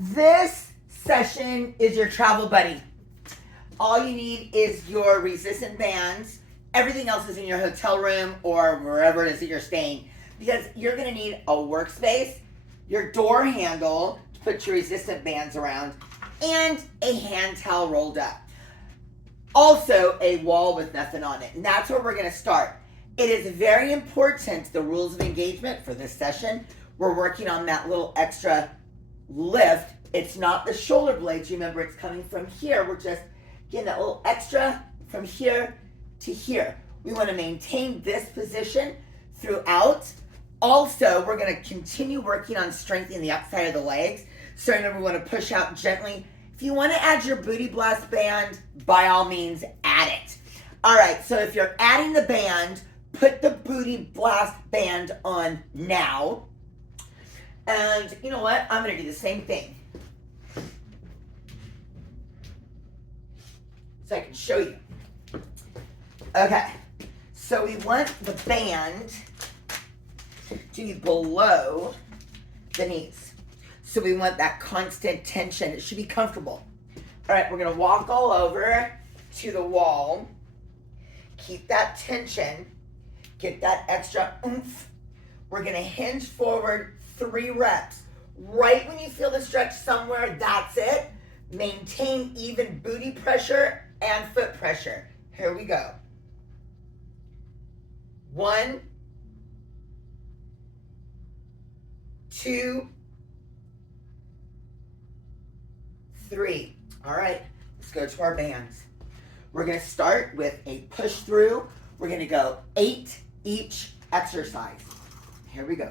This session is your travel buddy. All you need is your resistant bands. Everything else is in your hotel room or wherever it is that you're staying, because you're going to need a workspace, your door handle to put your resistant bands around, and a hand towel rolled up. Also, a wall with nothing on it. And that's where we're going to start. It is very important, the rules of engagement for this session. We're working on that little extra lift. It's not the shoulder blades. Remember, it's coming from here. We're just getting that little extra from here to here. We want to maintain this position throughout. Also, we're going to continue working on strengthening the outside of the legs. So remember, we want to push out gently. If you want to add your booty blast band, by all means, add it. All right, so if you're adding the band, put the booty blast band on now. And you know what? I'm going to do the same thing, so I can show you. Okay, so we want the band to be below the knees. So we want that constant tension. It should be comfortable. All right, we're going to walk all over to the wall. Keep that tension. Get that extra oomph. We're going to hinge forward 3 reps. Right when you feel the stretch somewhere, that's it. Maintain even booty pressure and foot pressure. Here we go. 1, 2, 3. All right, let's go to our bands. We're going to start with a push through. We're going to go 8 each exercise. Here we go.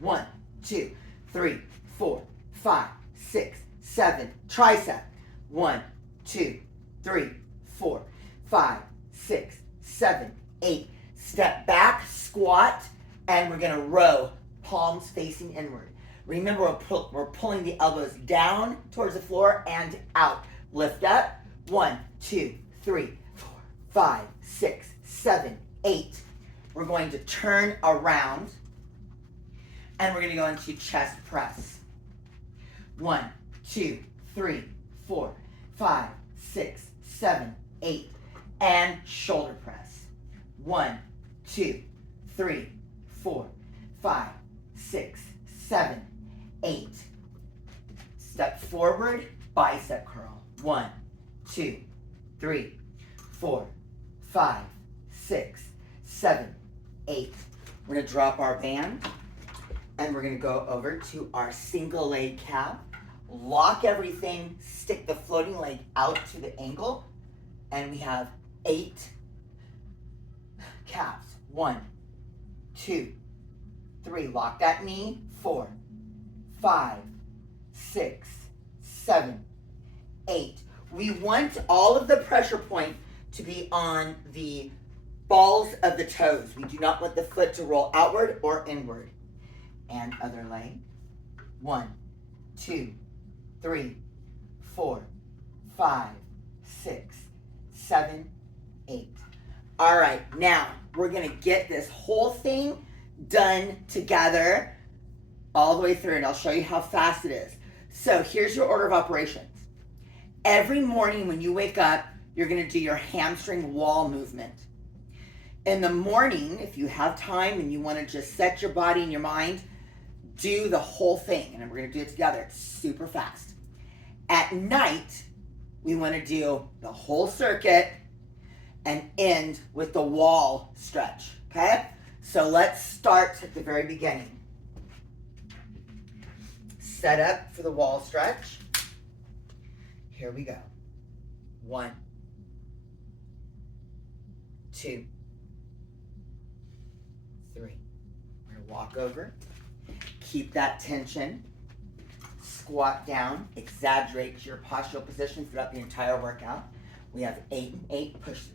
1, 2, 3, 4, 5, 6, 7. Tricep. 1, 2, 3, 4, 5, 6, 7, 8. Step back, squat, and we're going to row, palms facing inward. Remember, we're pulling the elbows down towards the floor and out. Lift up. 1, 2, 3, 4, 5, 6, 7, 8. We're going to turn around, and we're going to go into chest press. 1, 2, 3, 4, 5, 6, 7, 8. And shoulder press. 1, 2, 3, 4, 5, 6, 7, 8. Step forward, bicep curl. 1, 2, 3, 4, 5, 6, 7, 8. We're going to drop our band, and we're going to go over to our single leg calf. Lock everything, stick the floating leg out to the ankle, and we have 8 calves. 1, 2, 3. Lock that knee. 4, 5, 6, 7, 8. We want all of the pressure point to be on the balls of the toes. We do not want the foot to roll outward or inward. And other leg. 1, 2, 3, 4, 5, 6, 7, 8. All right, now we're going to get this whole thing done together all the way through, and I'll show you how fast it is. So here's your order of operations. Every morning when you wake up, you're going to do your hamstring wall movement. In the morning, if you have time and you want to just set your body and your mind, do the whole thing, and we're going to do it together. It's super fast. At night, we want to do the whole circuit and end with the wall stretch, okay? So let's start at the very beginning. Set up for the wall stretch. Here we go. 1, 2, 3. We're going to walk over. Keep that tension. Squat down. Exaggerate your postural position throughout the entire workout. We have 8 and 8 push through.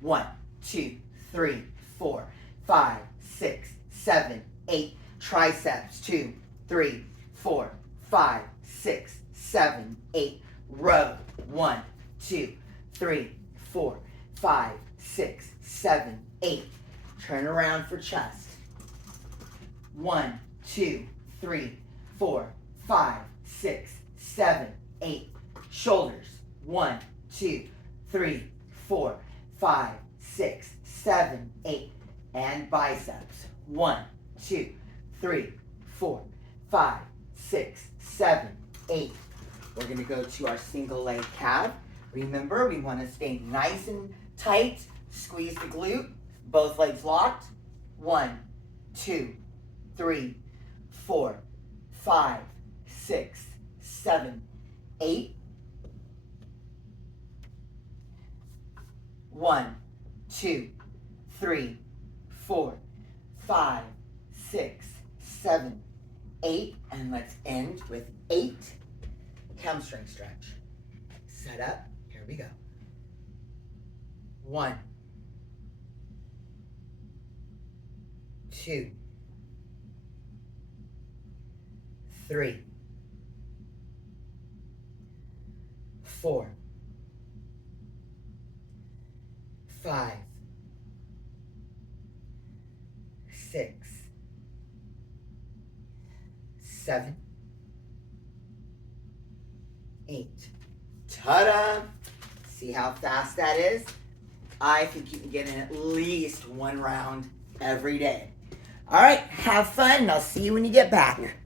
1, 2, 3, 4, 5, 6, 7, 8. Triceps. 2, 3, 4, 5, 6, 7, 8. Row. 1, 2, 3, 4, 5, 6, 7, 8. Turn around for chest. 1, 2, 3, 4, 5, 6, 7, 8. Shoulders. 1, 2, 3, 4, 5, 6, 7, 8. And biceps. 1, 2, 3, 4, 5, 6, 7, 8. We're going to go to our single leg calf. Remember, we want to stay nice and tight. Squeeze the glute. Both legs locked. 1, 2, 3, 4, 5, 6, 7, 8. 1, 2, 3, 4, 5, 6, 7, 8. And let's end with 8. Hamstring stretch. Set up. Here we go. 1, 2, 3, 4, 5, 6, 7, 8. Ta-da! See how fast that is? I think you can get in at least 1 round every day. All right, have fun, and I'll see you when you get back.